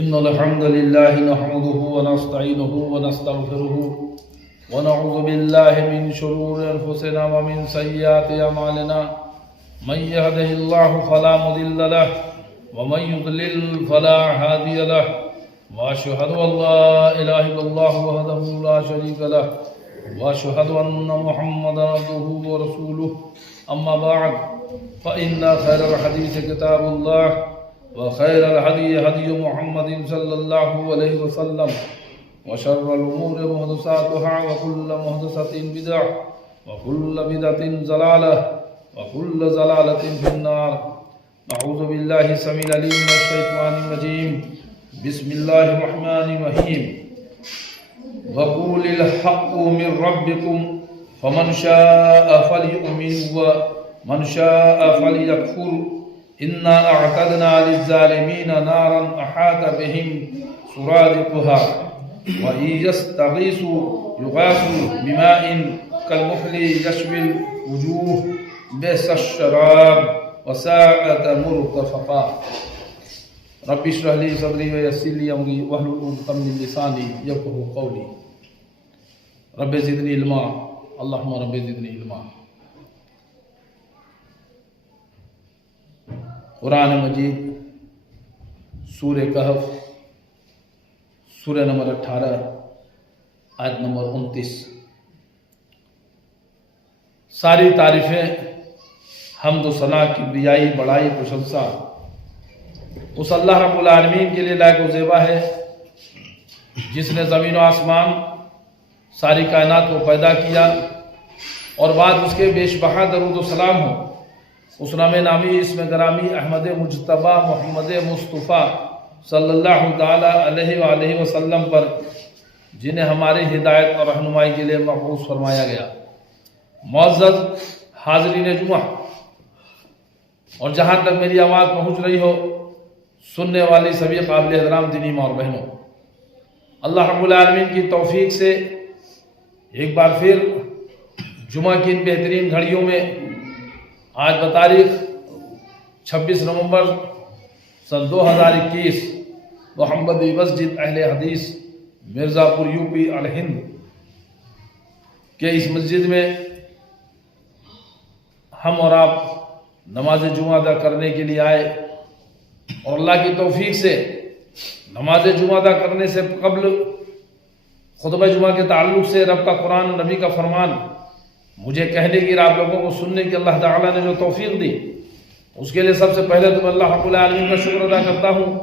إن الحمد لله نحمده ونستعينه ونستغفره ونعوذ بالله من شرور أنفسنا ومن سيئات أعمالنا من يهده الله فلا مضل له ومن يضلل فلا هادي له وأشهد أن لا إله إلا الله وحده لا شريك له وأشهد أن محمدا عبده ورسوله أما بعد فإن خير الحديث كتاب الله وخير الهدي هدي محمد صلى الله عليه وسلم وشر الأمور محدثاتها وكل محدثة بدعة وكل بدعة ضلالة وكل ضلالة في النار. أعوذ بالله السميع العليم من الشيطان الرجيم. بسم الله الرحمن الرحيم. وقول الحق من ربكم فمن شاء فليؤمن ومن شاء فليكفر إنا أعتدنا للظالمين نارا أحاط بهم سرادقها وإن يستغيثوا يغاثوا بماء كالمهل يشوي الوجوه بئس الشراب وساءت مرتفقا. رب اشرح لي صدري ويسر لي أمري واحلل عقدة من لساني يفقهوا قولي. رب زدني علما اللهم رب زدني علما. قرآن مجید سورہ کہف سورہ نمبر 18 آیت نمبر 29. ساری تعریفیں حمد و ثنا کبریائی بڑائی پرشنسا اس اللہ رب العالمین کے لیے لائق و زیبا ہے جس نے زمین و آسمان ساری کائنات کو پیدا کیا اور بعد اس کے بیش بہا درود و سلام ہو اس نام نامی اسم گرامی احمد مجتبی محمد مصطفیٰ صلی اللہ تعالی علیہ وآلہ وسلم پر جنہیں ہماری ہدایت اور رہنمائی کے لیے مبعوث فرمایا گیا. معزز حاضرین جمعہ اور جہاں تک میری آواز پہنچ رہی ہو سننے والی سبھی قابل احترام دینی ماں اور بہنوں، اللہ رب العالمین کی توفیق سے ایک بار پھر جمعہ کی ان بہترین گھڑیوں میں آج بتاریخ 26 نومبر سن 2021 محمدی مسجد اہل حدیث مرزا پور یو پی الہند کے اس مسجد میں ہم اور آپ نماز جمعہ ادا کرنے کے لیے آئے اور اللہ کی توفیق سے نماز جمعہ ادا کرنے سے قبل خطبہ جمعہ کے تعلق سے رب کا قرآن اور نبی کا فرمان مجھے کہنے کی اور آپ لوگوں کو سننے کی اللہ تعالیٰ نے جو توفیق دی اس کے لیے سب سے پہلے تو میں اللہ رب العالمین کا شکر ادا کرتا ہوں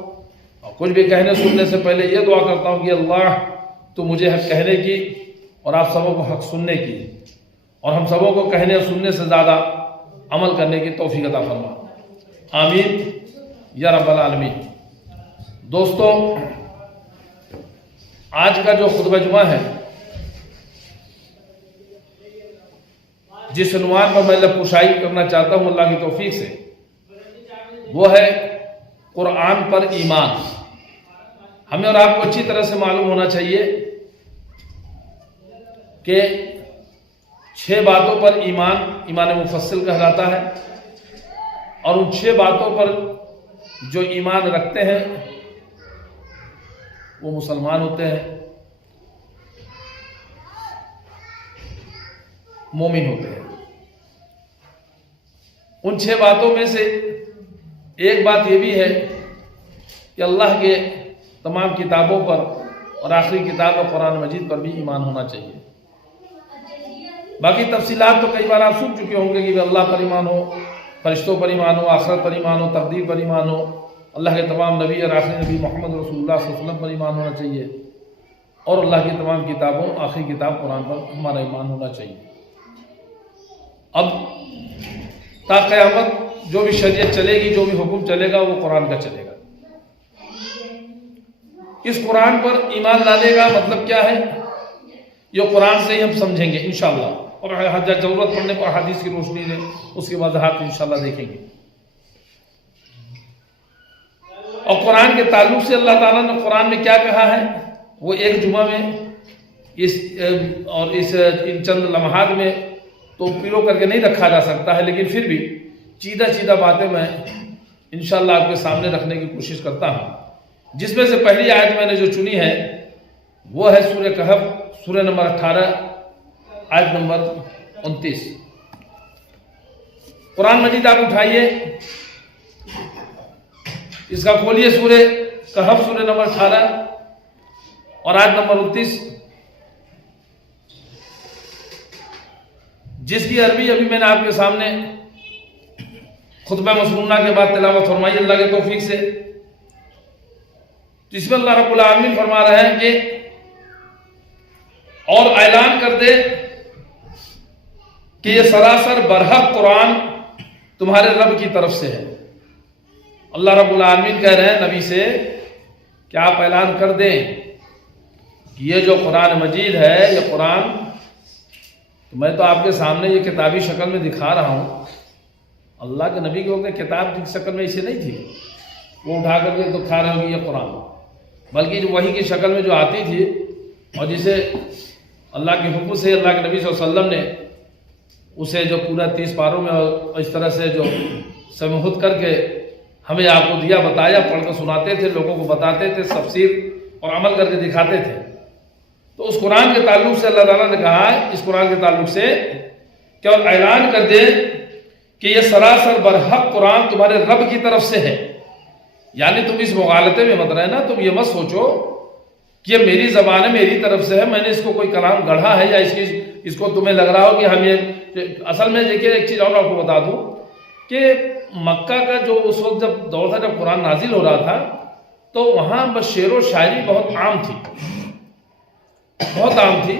اور کچھ بھی کہنے سننے سے پہلے یہ دعا کرتا ہوں کہ اللہ تو مجھے حق کہنے کی اور آپ سبوں کو حق سننے کی اور ہم سبوں کو کہنے اور سننے سے زیادہ عمل کرنے کی توفیق عطا فرما. آمین یا رب العالمین. دوستو، آج کا جو خطبہ جمعہ ہے جس عنوان پر میں پوشائی کرنا چاہتا ہوں اللہ کی توفیق سے وہ ہے قرآن پر ایمان. ہمیں اور آپ کو اچھی طرح سے معلوم ہونا چاہیے کہ 6 باتوں پر ایمان مفصل کہلاتا ہے اور ان 6 باتوں پر جو ایمان رکھتے ہیں وہ مسلمان ہوتے ہیں، مومن ہوتے ہیں. ان 6 باتوں میں سے ایک بات یہ بھی ہے کہ اللہ کے تمام کتابوں پر اور آخری کتاب قرآن مجید پر بھی ایمان ہونا چاہیے. باقی تفصیلات تو کئی بار آپ سن چکے ہوں گے کہ اللہ پر ایمان ہو، فرشتوں پر ایمان ہو، آخرت پر ایمان ہو، تقدیر پر ایمان ہو، اللہ کے تمام نبی اور آخری نبی محمد رسول اللہ صلی اللہ علیہ وسلم پر ایمان ہونا چاہیے اور اللہ کی تمام کتابوں آخری کتاب قرآن پر ہمارا ایمان ہونا چاہیے. اب تا قیامت جو بھی شریعت چلے گی، جو بھی حکم چلے گا وہ قرآن کا چلے گا. اس قرآن پر ایمان لانے کا مطلب کیا ہے یہ قرآن سے ہی ہم سمجھیں گے انشاءاللہ، اور ضرورت پڑنے پر احادیث کی روشنی میں اس کی وضاحت انشاءاللہ دیکھیں گے. اور قرآن کے تعلق سے اللہ تعالیٰ نے قرآن میں کیا کہا ہے وہ ایک جمعہ میں ان چند لمحات میں تو پیرو کر کے نہیں رکھا جا سکتا ہے، لیکن پھر بھی چیدہ باتیں میں انشاءاللہ آپ کے سامنے رکھنے کی کوشش کرتا ہوں. جس میں سے پہلی آیت میں نے جو چنی ہے وہ ہے سورہ کہف، سورہ نمبر 18 آیت نمبر 29۔ قرآن مجید آپ اٹھائیے، اس کا کھولیے، سورہ کہف سورہ نمبر 18 اور آیت نمبر 29، جس کی عربی ابھی میں نے آپ کے سامنے خطبہ مسنونہ کے بعد تلاوت فرمائی اللہ کے توفیق سے۔ تو اس میں اللہ رب العالمین فرما رہے ہیں کہ اور اعلان کر دے کہ یہ سراسر برحق قرآن تمہارے رب کی طرف سے ہے۔ اللہ رب العالمین کہہ رہے ہیں نبی سے کہ آپ اعلان کر دیں کہ یہ جو قرآن مجید ہے، یہ قرآن میں تو آپ کے سامنے یہ کتابی شکل میں دکھا رہا ہوں، اللہ کے نبی کے وقت کتاب کی شکل میں اسے نہیں تھی، وہ اٹھا کر کے دکھا رہے ہوں کہ یہ قرآن، بلکہ جو وحی کی شکل میں جو آتی تھی اور جسے اللہ کے حکم سے اللہ کے نبی صلی اللہ علیہ وسلم نے اسے جو پورا 30 پاروں میں اور اس طرح سے جو سمہد کر کے ہمیں آپ کو دیا، بتایا، پڑھ کر سناتے تھے، لوگوں کو بتاتے تھے، تفسیر اور عمل کر کے دکھاتے تھے۔ تو اس قرآن کے تعلق سے اللہ تعالیٰ نے کہا ہے، اس قرآن کے تعلق سے کہ اور اعلان کر دے کہ یہ سراسر برحق قرآن تمہارے رب کی طرف سے ہے۔ یعنی تم اس مغالطے میں مت رہنا، تم یہ مت سوچو کہ یہ میری زبان ہے، میری طرف سے ہے، میں نے اس کو کوئی کلام گڑھا ہے یا اس کو تمہیں لگ رہا ہو کہ ہم یہ اصل میں دیکھیے ایک چیز اور آپ کو بتا دوں کہ مکہ کا جو اس وقت جب دور تھا، جب قرآن نازل ہو رہا تھا، تو وہاں بس شعر و شاعری بہت عام تھی، بہت عام تھی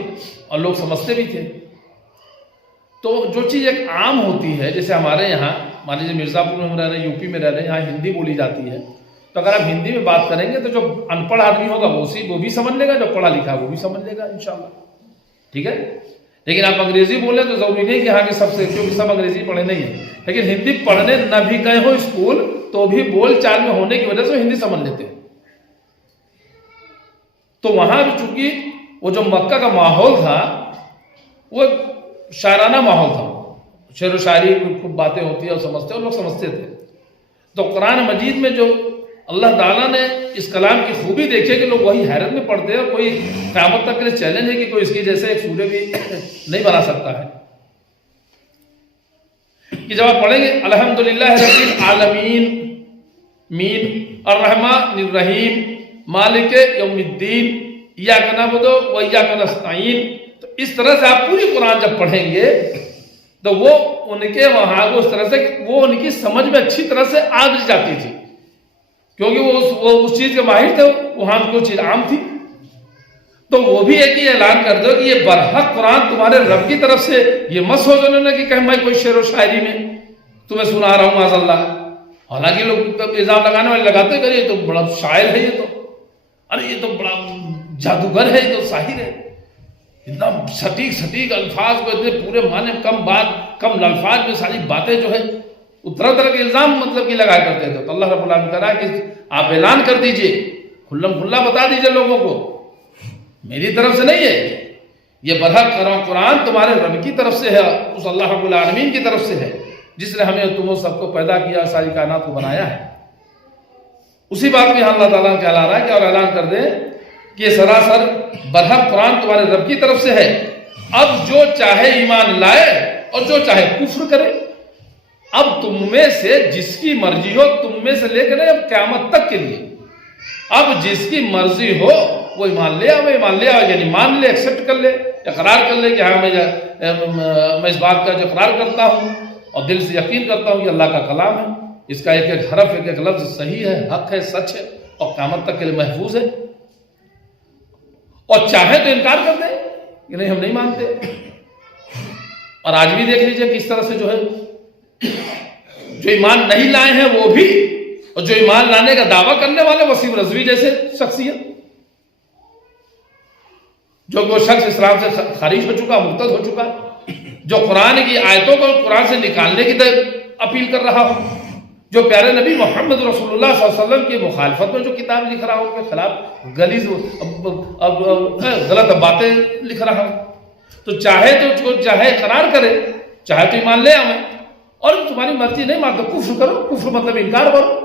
اور لوگ سمجھتے بھی تھے۔ تو جو چیز ایک عام ہوتی ہے، جیسے ہمارے یہاں مان لیجیے مرزا پور میں ہم رہ رہے ہیں، یو پی میں رہ رہے ہیں، یہاں ہندی بولی جاتی ہے، تو اگر آپ ہندی میں بات کریں گے تو جو ان پڑھ آدمی ہوگا وہ بھی سمجھ لے گا، جو پڑھا لکھا وہ بھی سمجھ لے گا انشاءاللہ، ٹھیک ہے۔ لیکن آپ انگریزی بولیں تو ضروری نہیں کہ یہاں کے کیونکہ سب انگریزی پڑھے نہیں ہیں، لیکن ہندی پڑھنے نہ بھی گئے ہو اسکول تو بھی بول چال میں ہونے کی وجہ سے ہندی سمجھ لیتے ہیں۔ تو وہاں بھی چونکہ وہ جو مکہ کا ماحول تھا وہ شاعرانہ ماحول تھا، شعر و شاعری خوب باتیں ہوتی ہیں اور سمجھتے اور لوگ سمجھتے تھے۔ تو قرآن مجید میں جو اللہ تعالیٰ نے اس کلام کی خوبی دیکھے کہ لوگ وہی حیرت میں پڑھتے ہیں، اور کوئی قیامت تک کے لیے چیلنج ہے کہ کوئی اس کی جیسے ایک سورہ بھی نہیں بنا سکتا ہے کہ جب آپ پڑھیں گے الحمدللہ رب العالمین مین الرحمن الرحیم مالک یوم الدین ایاک نعبد و ایاک نستعین، تو اس طرح سے آپ پوری قرآن جب پڑھیں گے تو وہ ان کے وہاں اس طرح سے وہ ان کی سمجھ میں اچھی طرح سے آ جاتی تھی، کیونکہ وہ اس چیز کے ماہر تھے، وہاں کو چیز عام تھی۔ تو وہ بھی ایک ہی اعلان کر دو کہ یہ برحق قرآن تمہارے رب کی طرف سے، یہ مت سوچو انہوں نے کہ میں کوئی شعر و شاعری میں تمہیں سنا رہا ہوں معاذ اللہ، حالانکہ لوگ الزام لگانے والے لگاتے کہ یہ تو بڑا شاعر ہے، یہ تو ارے یہ تو بڑا جادوگر ہے، یہ تو ساحر ہے، اتنا سٹیک الفاظ کو اتنے پورے معنی کم الفاظ میں ساری باتیں جو ہے طرح طرح کے الزام مطلب کی لگا کرتے تھے۔ تو اللہ رب العالمین کہہ رہا ہے کہ آپ اعلان کر دیجئے، کھلم کھلا بتا دیجئے لوگوں کو میری طرف سے نہیں ہے، یہ برحق قرآن تمہارے رب کی طرف سے ہے، اس اللہ رب العالمین کی طرف سے ہے جس نے ہمیں تمہیں سب کو پیدا کیا، ساری کائنات کو بنایا ہے۔ اسی بات میں اللہ تعالیٰ کہہ رہا ہے کہ اور اعلان کر دے کہ یہ سراسر برحق قرآن تمہارے رب کی طرف سے ہے، اب جو چاہے ایمان لائے اور جو چاہے کفر کرے۔ اب تم میں سے جس کی مرضی ہو، تم میں سے لے کر اب قیامت تک کے لیے، اب جس کی مرضی ہو وہ ایمان لے آئے، ایمان لے آئے یعنی مان لے، ایکسپٹ کر لے، اقرار کر لے کہ ہاں میں اس بات کا جو اقرار کرتا ہوں اور دل سے یقین کرتا ہوں کہ اللہ کا کلام ہے، اس کا ایک ایک حرف ایک ایک لفظ صحیح ہے، حق ہے، سچ ہے اور قیامت تک کے لیے محفوظ ہے۔ اور چاہے تو انکار کر دے کہ نہیں ہم نہیں مانتے۔ اور آج بھی دیکھ لیجئے کس طرح سے جو ہے جو ایمان نہیں لائے ہیں وہ بھی، اور جو ایمان لانے کا دعویٰ کرنے والے وسیم رضوی جیسے شخصیت، جو کوئی شخص اسلام سے خارج ہو چکا، مرتد ہو چکا، جو قرآن کی آیتوں کو قرآن سے نکالنے کی اپیل کر رہا ہو، جو پیارے نبی محمد رسول اللہ صلی اللہ علیہ وسلم کی مخالفت میں جو کتاب لکھ رہا ہو، ان کے خلاف غلیظ غلط باتیں لکھ رہا ہو، تو چاہے تو چاہے اقرار کرے، چاہے تو ایمان لے آئے، اور تمہاری مرضی نہیں مانتے کفر کرو، کفر مطلب انکار کرو،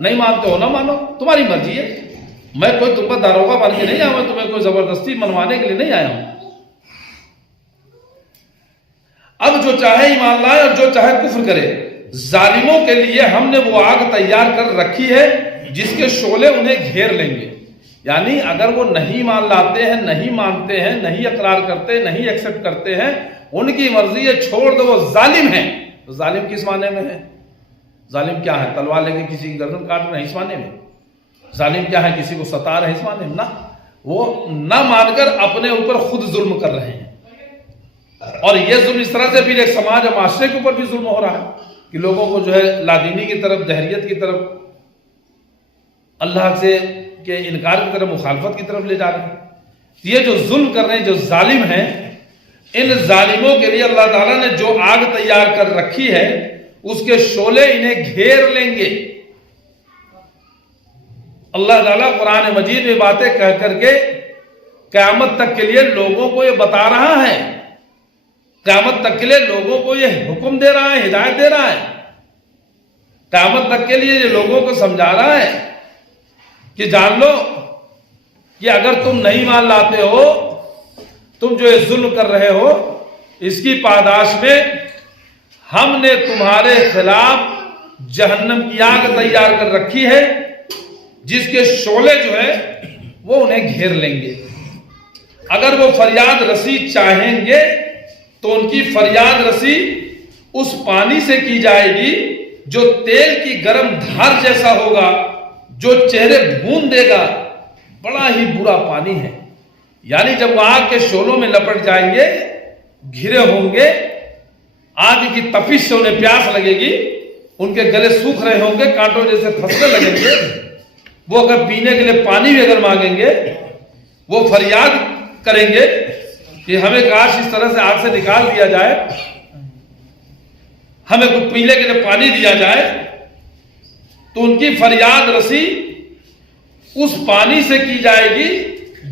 نہیں مانتے ہو نہ مانو، تمہاری مرضی ہے۔ میں کوئی تم پر داروغہ بن کے نہیں آیا، میں تمہیں کوئی زبردستی منوانے کے لیے نہیں آیا ہوں۔ اب جو چاہے ایمان لائے اور جو چاہے کفر کرے، ظالموں کے لیے ہم نے وہ آگ تیار کر رکھی ہے جس کے شعلے انہیں گھیر لیں گے۔ یعنی اگر وہ نہیں مان لاتے ہیں، نہیں مانتے ہیں، نہیں اقرار کرتے، نہیں ایکسپٹ کرتے ہیں، ان کی مرضی ہے، چھوڑ دو، وہ ظالم ہیں۔ تو ظالم کس معنی میں ہے؟ ظالم کیا ہے؟ تلوار لے کے کسی کی گردن کاٹ رہے ہیں اس معنی میں؟ ظالم کیا ہے؟ کسی کو ستا رہے ہیں اس معنی میں؟ نہ، وہ نہ مان کر اپنے اوپر خود ظلم کر رہے ہیں۔ اور یہ ظلم اس طرح سے پھر ایک سماج اور معاشرے کے اوپر بھی ظلم ہو رہا ہے کہ لوگوں کو جو ہے لادینی کی طرف، دہریت کی طرف، اللہ سے کے انکار کی طرف، مخالفت کی طرف لے جا رہے ہیں۔ یہ جو ظلم کر رہے ہیں، جو ظالم ہیں، ان ظالموں کے لیے اللہ تعالیٰ نے جو آگ تیار کر رکھی ہے اس کے شعلے انہیں گھیر لیں گے۔ اللہ تعالیٰ قرآن مجید میں باتیں کہہ کر کے قیامت تک کے لیے لوگوں کو یہ بتا رہا ہے، قیامت تک کے لیے لوگوں کو یہ حکم دے رہا ہے، ہدایت دے رہا ہے، قیامت تک کے لیے یہ لوگوں کو سمجھا رہا ہے کہ جان لو کہ اگر تم نہیں مان لاتے ہو، تم جو یہ ظلم کر رہے ہو، اس کی پاداش میں ہم نے تمہارے خلاف جہنم کی آگ تیار کر رکھی ہے جس کے شعلے جو ہے وہ انہیں گھیر لیں گے۔ اگر وہ فریاد رسی چاہیں گے تو ان کی فریاد رسی اس پانی سے کی جائے گی جو تیل کی گرم دھار جیسا ہوگا، جو چہرے بھون دے گا۔ بڑا ہی برا پانی ہے۔ یعنی جب وہ آگ کے شعلوں میں لپٹ جائیں گے، گھرے ہوں گے، آگ کی تپش سے انہیں پیاس لگے گی، ان کے گلے سوکھ رہے ہوں گے، کانٹوں جیسے پھنسنے لگیں گے، وہ اگر پینے کے لیے پانی بھی اگر مانگیں گے، وہ فریاد کریں گے کہ ہمیں کاش اس طرح سے آگ سے نکال دیا جائے، ہمیں کچھ پینے کے لیے پانی دیا جائے۔ تو ان کی فریاد رسی اس پانی سے کی جائے گی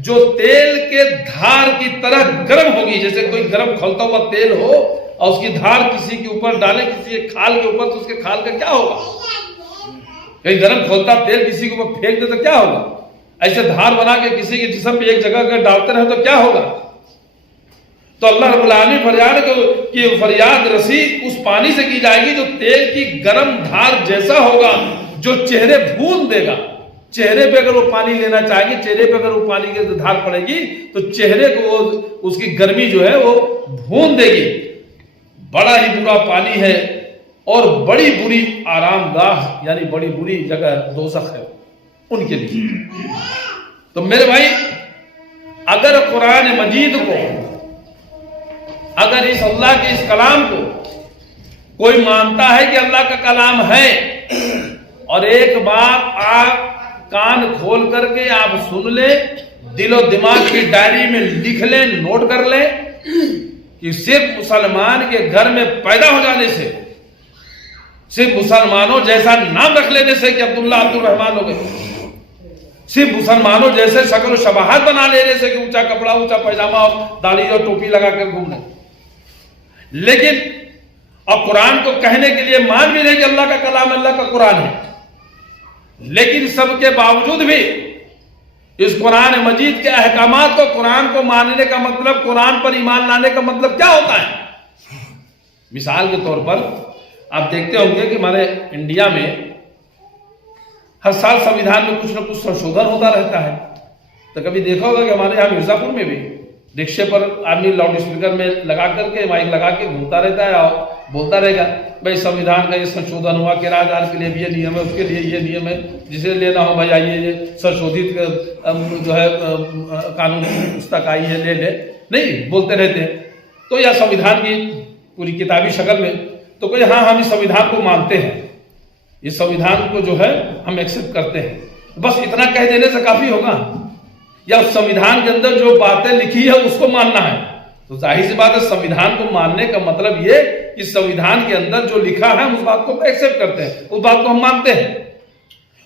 جو تیل کے دھار کی طرح گرم ہوگی۔ جیسے کوئی گرم کھولتا ہوا تیل ہو اور اس کی دھار کسی کے اوپر ڈالے، کسی کے کھال کے اوپر، تو اس کے کھال کا کیا ہوگا؟ کہیں گرم کھولتا تیل کسی کے اوپر پھینک دے تو کیا ہوگا؟ ایسے دھار بنا کے کسی کے جسم پہ ایک جگہ اگر ڈالتے رہے تو کیا ہوگا؟ تو اللہ رب العالمین فریاد کی فریاد رسی اس پانی سے کی جائے گی جو تیل کی گرم دھار جیسا ہوگا، جو چہرے بھون دے گا۔ چہرے پہ اگر وہ پانی لینا چاہے گی، چہرے پہ اگر وہ پانی کی دھار پڑے گی تو چہرے کو اس کی گرمی جو ہے وہ بھون دے گی۔ بڑا ہی برا پانی ہے اور بڑی بری آرام گاہ، یعنی بڑی بری جگہ دوزخ ہے ان کے لیے۔ تو میرے بھائی، اگر قرآن مجید کو، اگر اس اللہ کے اس کلام کو کوئی مانتا ہے کہ اللہ کا کلام ہے، اور ایک بار آپ کان کھول کر کے آپ سن لیں، دل و دماغ کی ڈائری میں لکھ لیں، نوٹ کر لیں کہ صرف مسلمان کے گھر میں پیدا ہو جانے سے، صرف مسلمانوں جیسا نام رکھ لینے سے کہ عبداللہ عبد الرحمن ہو گئے، صرف مسلمانوں جیسے شکل و شباہت بنا لینے سے کہ اونچا کپڑا، اونچا پیجامہ اور داڑھی اور ٹوپی لگا کر گھومنے، لیکن اور قرآن کو کہنے کے لیے مان بھی رہے کہ اللہ کا کلام، اللہ کا قرآن ہے، لیکن سب کے باوجود بھی اس قرآن مجید کے احکامات کو، قرآن کو ماننے کا مطلب، قرآن پر ایمان لانے کا مطلب کیا ہوتا ہے؟ مثال کے طور پر آپ دیکھتے ہوں گے کہ ہمارے انڈیا میں ہر سال سمویدھان میں کچھ نہ کچھ سنشودھن ہوتا رہتا ہے۔ تو کبھی دیکھا ہوگا کہ ہمارے یہاں مرزا پور میں بھی رکشے پر آدمی لاؤڈ اسپیکر میں لگا کر کے، مائک لگا کے گھومتا رہتا ہے اور بولتا رہے گا بھائی سمویدھان کا یہ سنشودھن ہوا، کرایہ دار کے لیے بھی یہ نیم ہے، اس کے لیے یہ نیم ہے، جسے لینا ہو بھائی آئیے، یہ سنشودھت جو ہے قانون اس تک آئی ہے، لے لے، نہیں بولتے رہتے ہیں۔ تو یا سمویدھان کی پوری کتابی شکل میں تو کوئی ہاں ہم اس سمویدھان کو مانتے ہیں، اس سمویدھان کو جو ہے ہم ایکسپٹ کرتے ہیں، بس اتنا کہہ دینے سے کافی ہوگا؟ یا سمویدھان کے اندر جو باتیں لکھی ہے اس کو ماننا ہے؟ تو ظاہر سی بات ہے سمویدھان کو ماننے کا مطلب یہ کہ سمویدھان کے اندر جو لکھا ہے ہم اس بات کو ایکسپٹ کرتے ہیں، اس بات کو ہم مانتے ہیں۔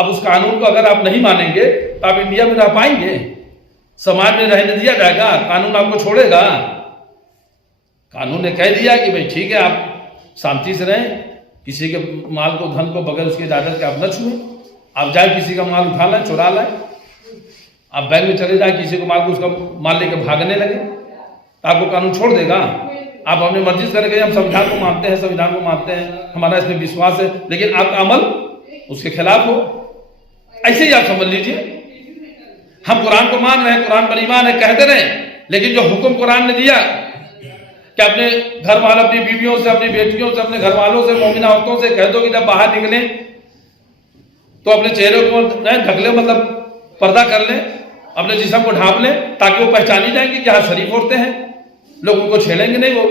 اب اس قانون کو اگر آپ نہیں مانیں گے تو آپ انڈیا میں رہ پائیں گے؟ سماج میں رہنے دیا جائے گا؟ قانون آپ کو چھوڑے گا؟ قانون نے کہہ دیا کہ بھئی ٹھیک ہے آپ شانتی سے رہیں، کسی کے مال کو دھن کو بغیر اس کی اجازت کے آپ نہ چھوئیں، آپ جائیں کسی کا مال اٹھا لائیں، چرا لائیں، آپ بینک میں چلے جائیں کسی کو مال کو اس کا مال لے کے بھاگنے لگے تو آپ کو قانون چھوڑ دے گا؟ آپ اپنی مرضی سے کریں گے، ہم سنویدھان کو مانتے ہیں، سنویدھان کو مانتے ہیں، ہمارا اس میں وشواس ہے، لیکن آپ کا عمل اس کے خلاف ہو، ایسے ہی آپ سمجھ لیجئے۔ ہم قرآن کو مان رہے ہیں، قرآن پر ایمان ہے کہتے رہے، لیکن جو حکم قرآن نے دیا کہ اپنے گھر والوں، اپنی بیویوں سے، اپنی بیٹیوں سے، اپنے گھر والوں سے، مومنہ عورتوں سے کہہ دو کہ جب باہر نکلیں تو اپنے چہرے کو ڈھک لیں، مطلب پردہ کر لیں، اپنے جسم کو ڈھانپ لیں تاکہ وہ پہچانی جائیں گے کہ ہاں شریف عورتیں ہیں، لوگ ان کو چھیڑیں گے نہیں وہ۔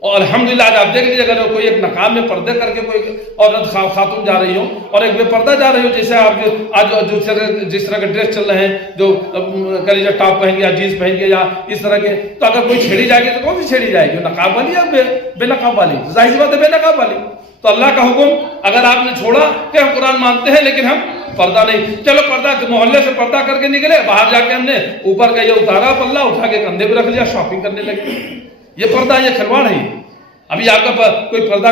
اور الحمدللہ آج آپ دیکھ لیجیے، اگر کوئی ایک نقاب میں پردے کر کے کوئی عورت خاتون جا رہی ہو اور ایک بے پردہ جا رہی ہو، جیسے آپ آج جس طرح کے ڈریس چل رہے ہیں، جو کلیجہ ٹاپ پہن کے یا جینس پہن کے یا اس طرح کے، تو اگر کوئی چھیڑی جائے گی تو کون سی چھیڑی جائے گی؟ نقاب والی یا بے نقاب والی؟ ظاہر سی بات ہے بے نقاب والی۔ تو اللہ کا حکم اگر آپ نے چھوڑا کہ ہم قرآن مانتے ہیں لیکن ہم پردہ نہیں، چلو پردہ محلے سے پردہ کر کے نکلے، باہر جا کے ہم نے اوپر کا یہ اتارا پلہ اٹھا کے کندھے پہ رکھ لیا، شاپنگ کرنے لگے، یہ پردہ، یہ کھلواڑ ہے۔ ابھی آپ کا کوئی پردہ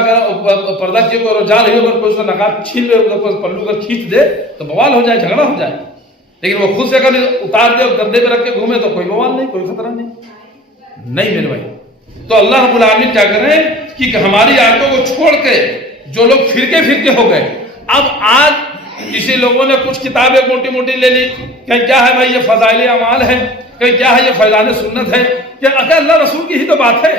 کیے کوئی جا رہی ہو، اگر کوئی اس کا نقاب چھین لے، پلو کا کھینچ دے تو بوال ہو جائے، جھگڑا ہو جائے، لیکن وہ خود سے اگر اتار دے اور کندھے پہ رکھ کے گھومے تو کوئی بوال نہیں، کوئی خطرہ نہیں میرے بھائی۔ تو اللہ رب العالمین کیا کر رہے ہیں کہ ہماری آیتوں کو چھوڑ کے جو لوگ فرقے ہو گئے، اب آج کسی لوگوں نے کچھ کتابیں موٹی موٹی لے لی، کہیں کیا ہے بھائی یہ فضائل اعمال ہے، کہیں کیا ہے یہ فیضان سنت ہے، کہ اگر اللہ رسول کی ہی تو بات ہے،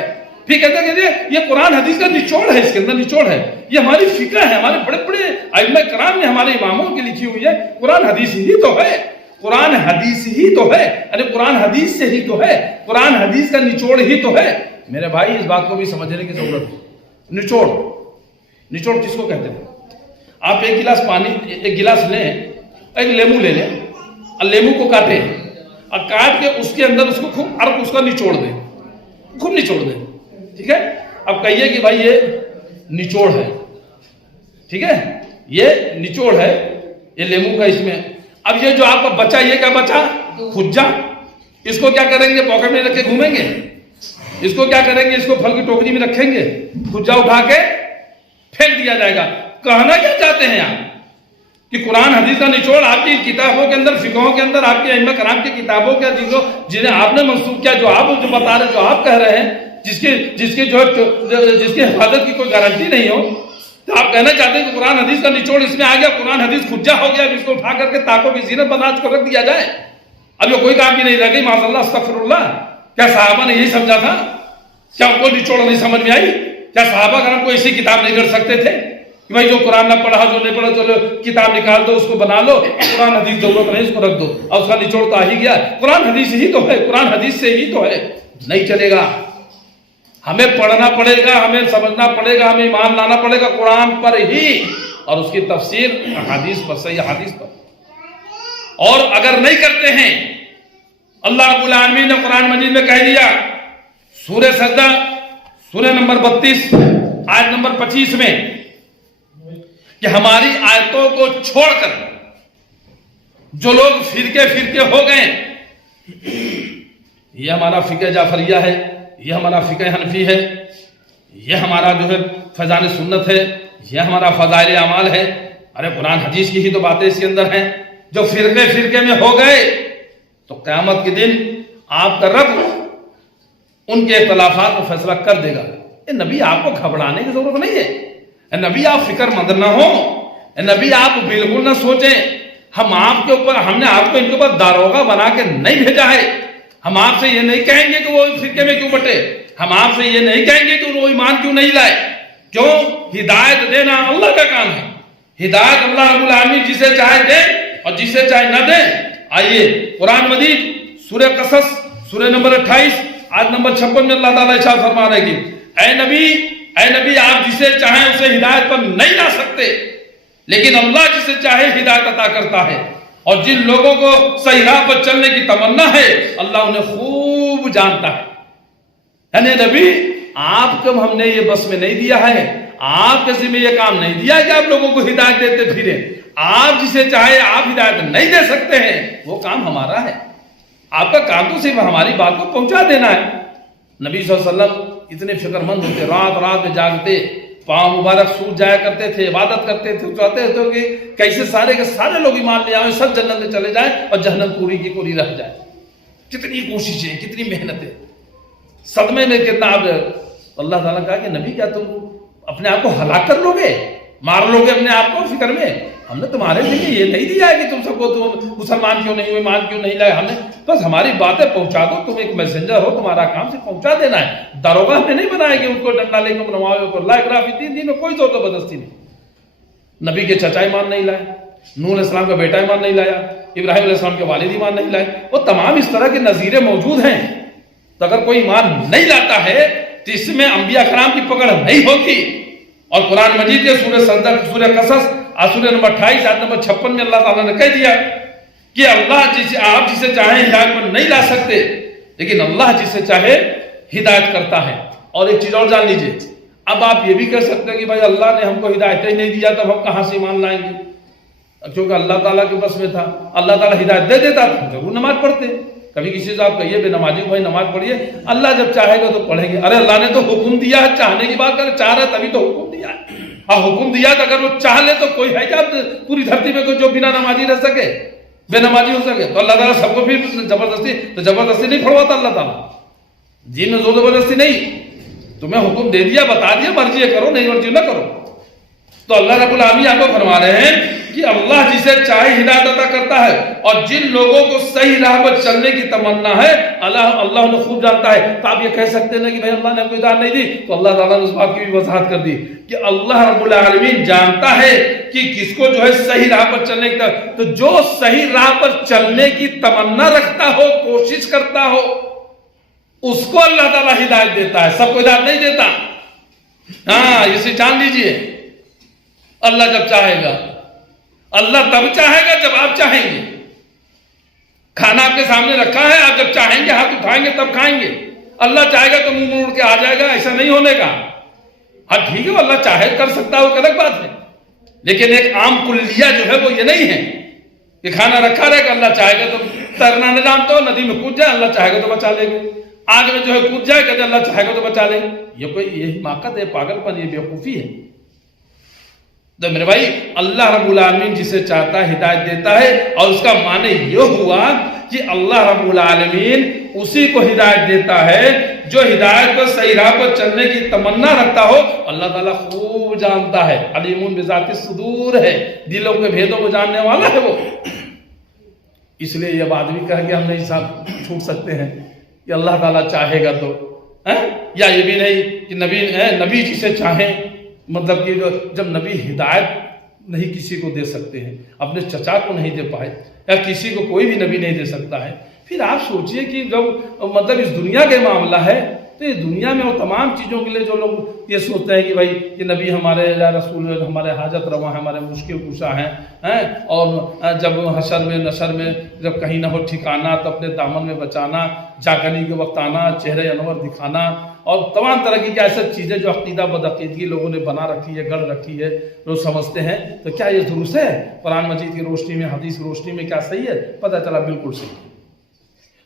پھر کہتے ہیں کہ یہ قرآن حدیث کا نچوڑ ہے، اس کے اندر نچوڑ ہے، یہ ہماری فقہ ہے، ہمارے بڑے بڑے ائمہ کرام نے ہمارے اماموں کی لکھی ہوئی ہے، قرآن حدیث ہی تو ہے، قرآن حدیث ہی تو ہے، ارے قرآن حدیث سے ہی تو ہے، قرآن حدیث کا نچوڑ ہی تو ہے۔ میرے بھائی اس بات کو بھی سمجھنے کی ضرورت ہے۔ نچوڑ کس کو کہتے ہیں؟ آپ ایک گلاس پانی، ایک گلاس لیں، ایک لیمو لے لیں اور لیمو کو کاٹیں اور کاٹ کے اس کے اندر اس کو خوب عرق اس کا نچوڑ دیں، خوب نچوڑ دیں، ٹھیک ہے؟ اب کہیے کہ بھائی یہ نچوڑ ہے، ٹھیک ہے، یہ نچوڑ ہے، یہ لیمو کا اس میں۔ اب یہ جو آپ کا بچہ، یہ کیا بچہ؟ کھجا، اس کو کیا کریں گے؟ پاکٹ میں رکھ کے گھومیں گے؟ اس کو کیا کریں گے؟ اس کو پھل کی ٹوکری میں رکھیں گے؟ کھجا اٹھا کے پھینک دیا جائے گا۔ کہنا کیا چاہتے ہیں آپ کہ قرآن حدیث کا نچوڑ آپ کی کتابوں کے اندر، فقہوں کے اندر، آپ کے ائمہ کرام کی کتابوں کے جنہیں آپ نے منسوخ کیا، جو آپ بتا رہے، جو آپ کہہ رہے ہیں، جس کی حفاظت کی کوئی گارنٹی نہیں ہو، تو آپ کہنا چاہتے ہیں کہ قرآن حدیث کا نچوڑ اس میں آ گیا، قرآن حدیث کھجا ہو گیا، اب اس کو اٹھا کر کے تاکوں کی زینت بنا کر رکھ دیا جائے، اب یہ کوئی کام کی نہیں رہ گئی، معاذ اللہ، استغفر اللہ۔ کیا صحابہ نے یہی سمجھا تھا؟ کیا ان کو نچوڑ نہیں سمجھ میں آئی؟ کیا صحابہ کرام کو ایسی کتاب نہیں کر سکتے تھے کہ بھائی جو قرآن نہ پڑھا، جو نہیں پڑھا، چلو کتاب نکال دو، اس کو بنا لو، قرآن حدیث ضرورت نہیں، اس کو رکھ دو، اور اس کا نچوڑ تو آ ہی گیا، قرآن حدیث ہی تو ہے، قرآن حدیث سے ہی تو ہے۔ نہیں چلے گا، ہمیں پڑھنا پڑے گا، ہمیں سمجھنا پڑے گا، ہمیں ایمان لانا پڑے گا قرآن پر ہی اور اس کی تفسیر حدیث پر، صحیح حدیث پر۔ اور اگر نہیں کرتے ہیں، اللہ رب العالمین نے قرآن مجید میں کہہ دیا، سورہ سجدہ، سورہ نمبر 32 آیت نمبر 25 میں، کہ ہماری آیتوں کو چھوڑ کر جو لوگ فرقے ہو گئے، یہ ہمارا فقہ جعفریہ ہے، یہ ہمارا فقہ حنفی ہے، یہ ہمارا جو ہے فیضان سنت ہے، یہ ہمارا فضائل اعمال ہے۔ ارے قرآن حدیث کی ہی تو باتیں اس کے اندر ہیں۔ جو فرقے میں ہو گئے تو قیامت کے دن آپ کا رب ان کے اختلافات کو فیصلہ کر دے گا۔ اے نبی، آپ کو گھبرانے کی ضرورت نہیں ہے، اے نبی آپ فکر مند نہ ہو، اے نبی آپ بالکل نہ سوچیں، ہم نے آپ کو ان کے اوپر داروغہ بنا کے نہیں بھیجا ہے۔ ہم آپ سے یہ نہیں کہیں گے کہ وہ فرقے میں کیوں بٹے، ہم آپ سے یہ نہیں کہیں گے کہ وہ ایمان کیوں نہیں لائے۔ کیوں؟ ہدایت دینا اللہ کا کام ہے، ہدایت اللہ رب العالمین جسے چاہے دے اور جسے چاہے نہ دے۔ آئیے قرآن مجید سورہ قصص، سورہ نمبر 28 آیت نمبر 56 میں اللہ تعالیٰ ارشاد فرما رہے کہ اے نبی آپ جسے چاہیں اسے ہدایت پر نہیں لا سکتے، لیکن اللہ جسے چاہے ہدایت عطا کرتا ہے، اور جن لوگوں کو صحیح راہ پر چلنے کی تمنا ہے اللہ انہیں خوب جانتا ہے۔ یعنی نبی آپ کو ہم نے یہ بس میں نہیں دیا ہے، آپ کے ذمہ یہ کام نہیں دیا کہ آپ لوگوں کو ہدایت دیتے پھریں. آپ جسے چاہے آپ ہدایت نہیں دے سکتے ہیں، وہ کام ہمارا ہے. آپ کا کام تو صرف ہماری بات کو پہنچا دینا ہے. نبی صلی اللہ علیہ وسلم اتنے فکر مند ہوتے، رات میں جاگتے، پاؤں مبارک سوج جایا کرتے تھے، عبادت کرتے تھے، چاہتے تھے کہ کیسے سارے کے سارے لوگ ایمان لے آئیں، سب جنت میں چلے جائیں اور جہنم پوری کی پوری رہ جائے. کتنی کوششیں، کتنی محنتیں، صدمے میں کتنا. اب اللہ تعالیٰ نے کہا کہ نبی کیا تم اپنے آپ کو ہلاک کر لو گے، مار لو گے اپنے آپ کو فکر میں؟ ہم نے تمہارے لیے یہ نہیں دیا ہے کہ تم سب کو تم مسلمان کیوں نہیں ہوئے، ایمان کیوں نہیں لائے. ہم نے بس ہماری باتیں پہنچا دو. تم ایک میسنجر ہو، تمہارا کام سے پہنچا دینا ہے. داروغہ ہم نے نہیں بنایا کہ ان کو ڈنڈا لے کے بنواؤ کو. لا اکراہ فی الدین میں کوئی زور زبردستی نہیں. نبی کے چچا ایمان نہیں لائے، نوح علیہ السلام کا بیٹا ایمان نہیں لایا، ابراہیم علیہ السلام کے والد ایمان نہیں لائے. وہ تمام اس طرح کے نظیریں موجود ہیں. تو اگر کوئی ایمان نہیں لاتا ہے تو اس میں انبیاء کرام کی پکڑ نہیں ہوتی. اور قرآن مجید کے سورہ سجدہ، سورہ قصص سورہ نمبر 28 آیت نمبر 56 میں اللہ تعالیٰ نے کہہ دیا کہ اللہ آپ جسے چاہیں ہدایت پر نہیں لا سکتے، لیکن اللہ جسے چاہے ہدایت کرتا ہے. اور ایک چیز اور جان لیجئے، اب آپ یہ بھی کہہ سکتے ہیں کہ بھائی اللہ نے ہم کو ہدایت ہی نہیں دیا تو ہم کہاں سے ایمان لائیں گے؟ کیونکہ اللہ تعالیٰ کے بس میں تھا، اللہ تعالیٰ ہدایت دے دیتا تھا ضرور نماز پڑھتے. کبھی کسی سے آپ کہیے بے نمازی بھائی نماز پڑھیے، اللہ جب چاہے گا تو پڑھیں گے. ارے اللہ نے تو حکم دیا ہے، چاہنے کی بات کرے، چاہ رہا تبھی تو حکم دیا ہے. ہاں حکم دیا تو اگر وہ چاہ لے تو کوئی ہے کیا پوری دھرتی میں کوئی جو بنا نمازی رہ سکے، بے نمازی ہو سکے؟ تو اللہ تعالیٰ سب کو پھر زبردستی نہیں پڑھواتا. اللہ تعالیٰ دین میں زور زبردستی نہیں، تمہیں حکم دے دیا، بتا دیا، مرضی کرو، نہیں مرضی نہ کرو. تو اللہ رب العالمین آپ کو فرما رہے ہیں کہ اللہ جسے چاہے ہدایت عطا کرتا ہے، اور جن لوگوں کو صحیح راہ پر چلنے کی تمنا ہے اللہ نے خوب جانتا ہے. تو آپ یہ کہہ سکتے ہیں کہ بھائی اللہ نے ہم کو ہدایت نہیں دی، تو اللہ تعالیٰ نے اس بات کی بھی وضاحت کر دی کہ اللہ رب العالمین جانتا ہے کہ کس کو جو ہے صحیح راہ پر چلنے کی. تو جو صحیح راہ پر چلنے کی تمنا رکھتا ہو، کوشش کرتا ہو، اس کو اللہ تعالیٰ ہدایت دیتا ہے، سب کو ہدایت نہیں دیتا. ہاں اسے جان لیجئے، اللہ جب چاہے گا، اللہ تب چاہے گا جب آپ چاہیں گے. کھانا آپ کے سامنے رکھا ہے، آپ جب چاہیں گے ہاتھ اٹھائیں گے تب کھائیں گے. اللہ چاہے گا تو منہ موڑ کے آ جائے گا، ایسا نہیں ہونے کا. ہاں ٹھیک ہے، اللہ چاہے کر سکتا ہے، وہ الگ بات ہے. لیکن ایک عام کلیہ جو ہے وہ یہ نہیں ہے کہ کھانا رکھا رہے گا، اللہ چاہے گا تو تیرنا نہ جانتا ہو ندی میں کود جائے، اللہ چاہے گا تو بچا لے گا. آگ میں جو ہے کود جائے گا، اللہ چاہے گا تو بچا لے گا. یہ کوئی یہ حماقت ہے، پاگل پن، یہ بیوقوفی ہے. تو میرے بھائی اللہ رب العالمین جسے چاہتا ہے ہدایت دیتا ہے، اور اس کا معنی یہ ہوا کہ اللہ رب العالمین اسی کو ہدایت دیتا ہے جو ہدایت پر صحیح راہ پر چلنے کی تمنا رکھتا ہو. اللہ تعالیٰ خوب جانتا ہے، علیم بذات الصدور ہے، دلوں کے بھیدوں کو جاننے والا ہے وہ. اس لیے یہ بات بھی کہا کہ ہم نہیں چھوٹ سکتے ہیں کہ اللہ تعالیٰ چاہے گا تو، یا یہ بھی نہیں کہ نبی جسے چاہیں، مطلب کہ جب نبی ہدایت نہیں کسی کو دے سکتے ہیں، اپنے چچا کو نہیں دے پائے، یا کسی کو کوئی بھی نبی نہیں دے سکتا ہے، پھر آپ سوچئے کہ جب مطلب اس دنیا کا معاملہ ہے تو اس دنیا میں وہ تمام چیزوں کے لیے جو لوگ یہ سوچتے ہیں کہ بھائی یہ نبی ہمارے یا رسول ہمارے حاجت روا ہیں، ہمارے مشکل کشا ہیں، اور جب حشر میں نشر میں جب کہیں نہ ہو ٹھکانا تو اپنے دامن میں بچانا، جاگنے کے وقت آنا، چہرے انور دکھانا، اور تمام طرح کی ایسا چیزیں جو عقیدہ بدعقیدگی لوگوں نے بنا رکھی ہے، گڑھ رکھی ہے، لوگ سمجھتے ہیں. تو کیا یہ درست ہے؟ قرآن مجید کی روشنی میں، حدیث کی روشنی میں کیا صحیح ہے؟ پتہ چلا بالکل صحیح.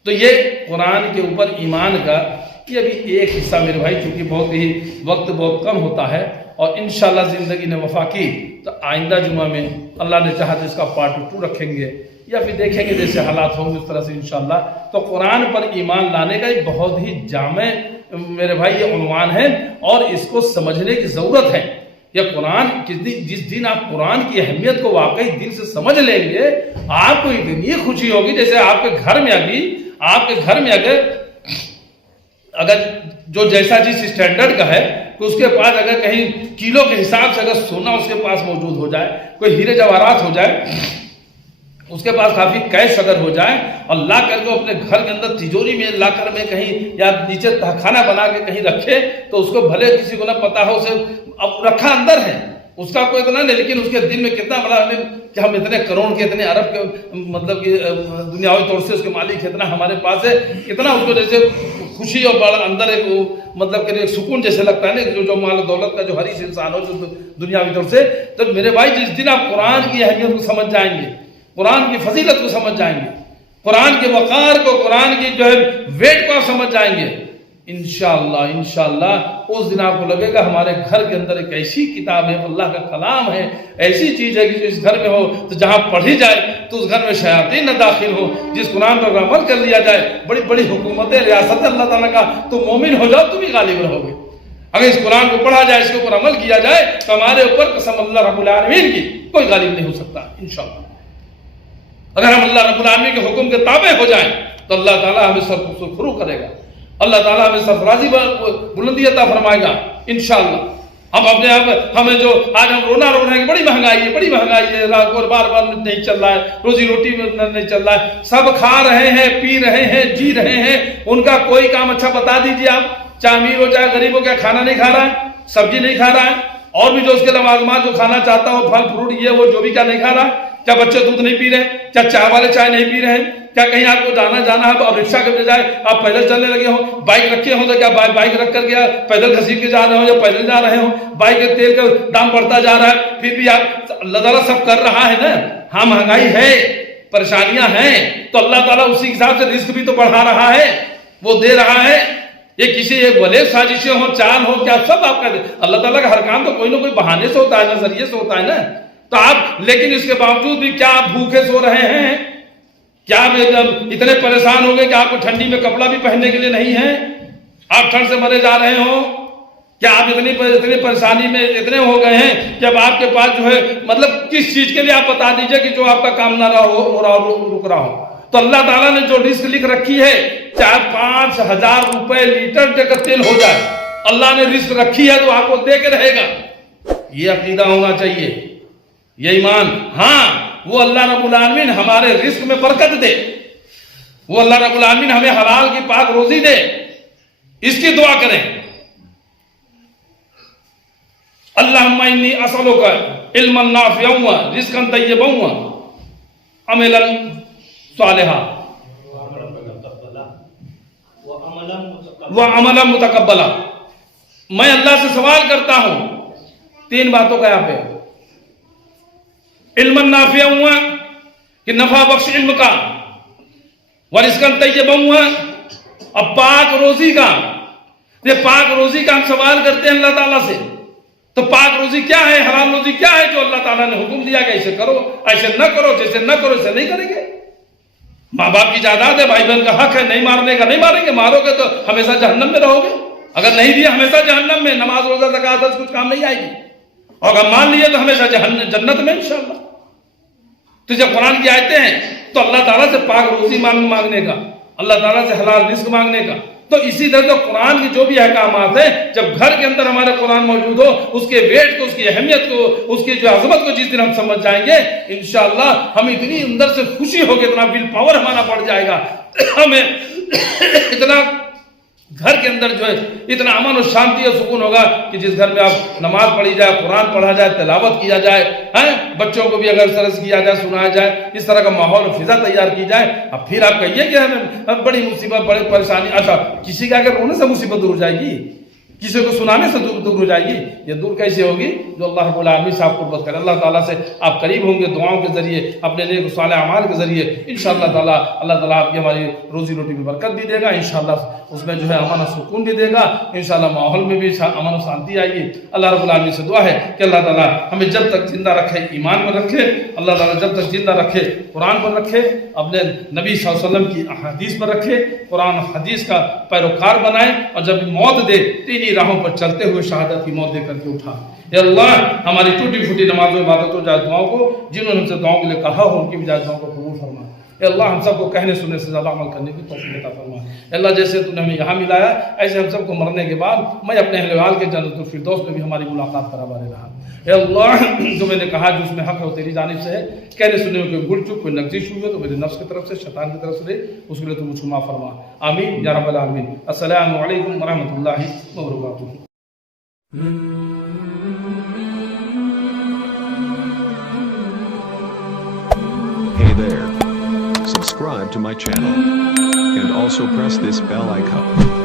تو یہ قرآن کے اوپر ایمان کا یہ ابھی ایک حصہ میرے بھائی، چونکہ بہت ہی وقت بہت کم ہوتا ہے، اور انشاءاللہ زندگی نے وفا کی تو آئندہ جمعہ میں اللہ نے چاہا تو اس کا پارٹ 2 رکھیں گے، یا پھر دیکھیں گے جیسے حالات ہوں گے اس طرح سے انشاءاللہ. تو قرآن پر ایمان لانے کا ایک بہت ہی جامع میرے بھائی یہ عنوان ہے، اور اس کو سمجھنے کی ضرورت ہے. یہ قرآن جس دن آپ قرآن کی اہمیت کو واقعی دل سے سمجھ لیں گے، آپ کو اتنی خوشی ہوگی جیسے آپ کے گھر میں اگر جو جیسا جس اسٹینڈرڈ کا ہے تو اس کے پاس اگر کہیں کلو کے حساب سے اگر سونا اس کے پاس موجود ہو جائے، کوئی ہیرے جواہرات ہو جائے، اس کے پاس کافی کیش اگر ہو جائے، اور لا کر کے اپنے گھر کے اندر تجوری میں لا کر میں کہیں یا نیچے کھانا بنا کے کہیں رکھے، تو اس کو بھلے کسی کو نہ پتا ہو، اسے اب رکھا اندر ہے، اس کا کوئی اتنا نہیں، لیکن اس کے دل میں کتنا بڑا علم کہ ہم اتنے کروڑ کے، اتنے ارب کے، مطلب کہ دنیاوی طور سے اس کے مالک اتنا ہمارے پاس ہے، کتنا اس کو جیسے خوشی اور بڑا اندر ایک مطلب کہ ایک سکون جیسے لگتا ہے نا، جو مال و دولت کا جو حریص انسان ہو جو دنیاوی طور سے. تو میرے بھائی جس دن آپ قرآن کی اہمیت کو سمجھ جائیں گے، قرآن کی فضیلت کو سمجھ جائیں گے، قرآن کے وقار کو، قرآن کی جو ہے ویٹ کو آپ سمجھ جائیں گے، انشاءاللہ اس دن آپ کو لگے گا ہمارے گھر کے اندر ایک ایسی کتاب ہے، اللہ کا کلام ہے، ایسی چیز ہے کہ جو اس گھر میں ہو تو جہاں پڑھی جائے تو اس گھر میں شیاطین نہ داخل ہو. جس قرآن پر عمل کر لیا جائے، بڑی بڑی حکومتیں، ریاست اللہ تعالیٰ کا، تو مومن ہو جاؤ تو بھی غالب رہو گے. اگر اس قرآن کو پڑھا جائے، اس کے اوپر عمل کیا جائے تو ہمارے اوپر قسم اللہ رب العالمین کی کوئی غالب نہیں ہو سکتا انشاءاللہ. اگر ہم اللہ رب العالمین کے حکم کے تابع ہو جائیں تو اللہ تعالیٰ ہمیں سرخرو کرے گا، اللہ تعالیٰ ہمیں سرفرازی بلندی عطا فرمائے گا انشاءاللہ. ہم اپنے آپ ہمیں جو آج ہم رونا رو رہے ہیں کہ بڑی مہنگائی ہے، رات کو بار بار نہیں چل رہا ہے، روزی روٹی میں نہیں چل رہا ہے، سب کھا رہے ہیں، پی رہے ہیں، جی رہے ہیں، ان کا کوئی کام اچھا بتا دیجیے آپ، چاہے امیر ہو چاہے غریب ہو، کیا کھانا نہیں کھا رہا ہے، سبزی نہیں کھا رہا ہے، اور بھی جو اس کے لوازمات جو کھانا چاہتا ہو، پھل فروٹ یہ وہ جو بھی کیا نہیں کھا رہا ہے، کیا بچے دودھ نہیں پی رہے ہیں، کیا چائے والے چائے نہیں پی رہے ہیں، کیا کہیں آپ کو جانا ہے اب رکشہ کے بجائے آپ پیدل چلنے لگے ہو، بائک رکھے ہوں تو کیا بائک رکھ کر کے پیدل گھسیٹ کے جا رہے ہو یا پیدل جا رہے ہو، بائک کے تیل کا دام بڑھتا جا رہا ہے، پھر بھی آپ اللہ تعالیٰ سب کر رہا ہے نا. ہاں مہنگائی ہے، پریشانیاں ہیں، تو اللہ تعالیٰ اسی حساب سے رزق بھی تو بڑھا رہا ہے، وہ دے رہا ہے. یہ کسی ایک بھلے سازشیں ہو، چال ہو، کیا سب آپ کا اللہ تعالیٰ کا ہر کام تو کوئی نہ کوئی بہانے سے ہوتا ہے، نظریے سے ہوتا ہے نا. تو آپ لیکن اس کے باوجود بھی کیا آپ بھوکے سو رہے ہیں؟ کیا آپ اتنے پریشان ہو گئے کہ آپ کو ٹھنڈی میں کپڑا بھی پہننے کے لیے نہیں ہے؟ آپ ٹھنڈ سے مرے جا رہے ہو؟ کیا آپ اتنی پریشانی میں اتنے ہو گئے ہیں کہ اب آپ کے پاس جو ہے مطلب کس چیز کے لیے آپ بتا دیجئے کہ جو آپ کا کام نہ رک رہا ہو؟ تو اللہ تعالیٰ نے جو رزق لکھ رکھی ہے، چاہے 5,000 روپے لیٹر کا تیل ہو جائے، اللہ نے رزق رکھی ہے تو آپ کو دے کے رہے گا. یہ عقیدہ ہونا چاہیے، یہ ایمان. ہاں وہ اللہ رب العالمین ہمارے رزق میں برکت دے، وہ اللہ رب العالمین ہمیں حلال کی پاک روزی دے، اس کی دعا کریں. اللہم انی اسألک علما نافعا رزقا طیبا عملا صالحا وعملا متقبلا. میں اللہ سے سوال کرتا ہوں 3 باتوں کا یہاں پہ. علما نافعا ہوا کہ نفع بخش علم کا، ورزقا طیبا ہوا اب پاک روزی کا. یہ پاک روزی کا ہم سوال کرتے ہیں اللہ تعالیٰ سے. تو پاک روزی کیا ہے، حرام روزی کیا ہے جو اللہ تعالیٰ نے حکم دیا کہ ایسے کرو، ایسے نہ کرو، جیسے نہ کرو ایسے نہیں کریں گے. ماں باپ کی جائیداد ہے، بھائی بہن کا حق ہے، نہیں مارنے کا نہیں ماریں گے، مارو گے تو ہمیشہ جہنم میں رہو گے. اگر نہیں دیا ہمیشہ جہنم میں، نماز روزہ زکوٰۃ حج کچھ کام نہیں آئے گی، اور اگر مان لیے تو ہمیشہ جنت میں انشاءاللہ. تو جب قرآن کی آیتیں ہیں تو اللہ تعالیٰ سے پاک روزی مانگنے کا، اللہ تعالیٰ سے حلال رزق مانگنے کا. تو اسی طرح تو قرآن کی جو بھی احکامات ہیں، جب گھر کے اندر ہمارے قرآن موجود ہو، اس کے ویٹ کو، اس کی اہمیت کو، اس کی جو عظمت کو جس دن ہم سمجھ جائیں گے انشاءاللہ ہم اتنی اندر سے خوشی ہوگی، اتنا ول پاور ہمارا بڑھ جائے گا، ہمیں اتنا گھر کے اندر جو ہے اتنا امن و شانتی اور سکون ہوگا کہ جس گھر میں آپ نماز پڑھی جائے، قرآن پڑھا جائے، تلاوت کیا جائے، بچوں کو بھی اگر سرس کیا جائے، سنایا جائے، اس طرح کا ماحول و فضا تیار کی جائے. اب پھر آپ کہیے کہ ہمیں بڑی مصیبت، بڑی پریشانی، اچھا کسی کا اگر رونے سے مصیبت دور ہو جائے گی، کسی کو سنانے سے دور ہو جائے گی، یہ دور کیسے ہوگی؟ جو اللہ رب العالمین سے آپ قربت کرے. اللہ تعالیٰ سے آپ قریب ہوں گے دعاؤں کے ذریعے، اپنے نیک صالح اعمال کے ذریعے. انشاءاللہ تعالیٰ اللہ تعالیٰ آپ کی ہماری روزی روٹی میں برکت بھی دے گا، انشاءاللہ اس میں جو ہے امن و سکون بھی دے گا، انشاءاللہ ماحول میں بھی امن و شانتی آئے گی. اللہ رب العالمین سے دعا ہے کہ اللہ تعالیٰ ہمیں جب تک زندہ رکھے ایمان پر رکھے، اللہ تعالیٰ جب تک زندہ رکھے قرآن پر رکھے، اپنے نبی صلی اللہ علیہ وسلم کی احادیث پر رکھے، قرآن و حدیث کا پیروکار بنائے، اور جب موت دے تینی راہوں پر چلتے ہوئے شہادت کی موت دے کر کے اٹھا. اے اللہ ہماری ٹوٹی پھوٹی نمازوں، عبادتوں، جائز دعاؤں کو جنہوں نے ہم سے دعاؤں کے لیے کہا ہو ان کی بھی جائز دعاؤں کو قبول فرما. اے اللہ ہم سب کو کہنے سننے سے زیادہ عمل کرنے کی توفیق عطا فرما. اے اللہ جیسے تو نے ہمیں یہاں ملایا، ایسے ہم سب کو مرنے کے بعد میں اپنے اہل وال کے جنت الفردوس میں بھی ہماری ملاقات کرا بارے رہا. اے اللہ جو میں نے کہا جو اس میں حق ہے وہ تیری جانب سے ہے، کہنے سننے میں کوئی بھول چوک، کوئی لغزش ہوئی ہو تو میرے نفس کی طرف سے، شیطان کی طرف سے، اس کے لیے تو مجھ کو معاف فرما. آمین یا رب العالمین. السلام علیکم ورحمۃ اللہ وبرکاتہ. subscribe to my channel. And also press this bell icon.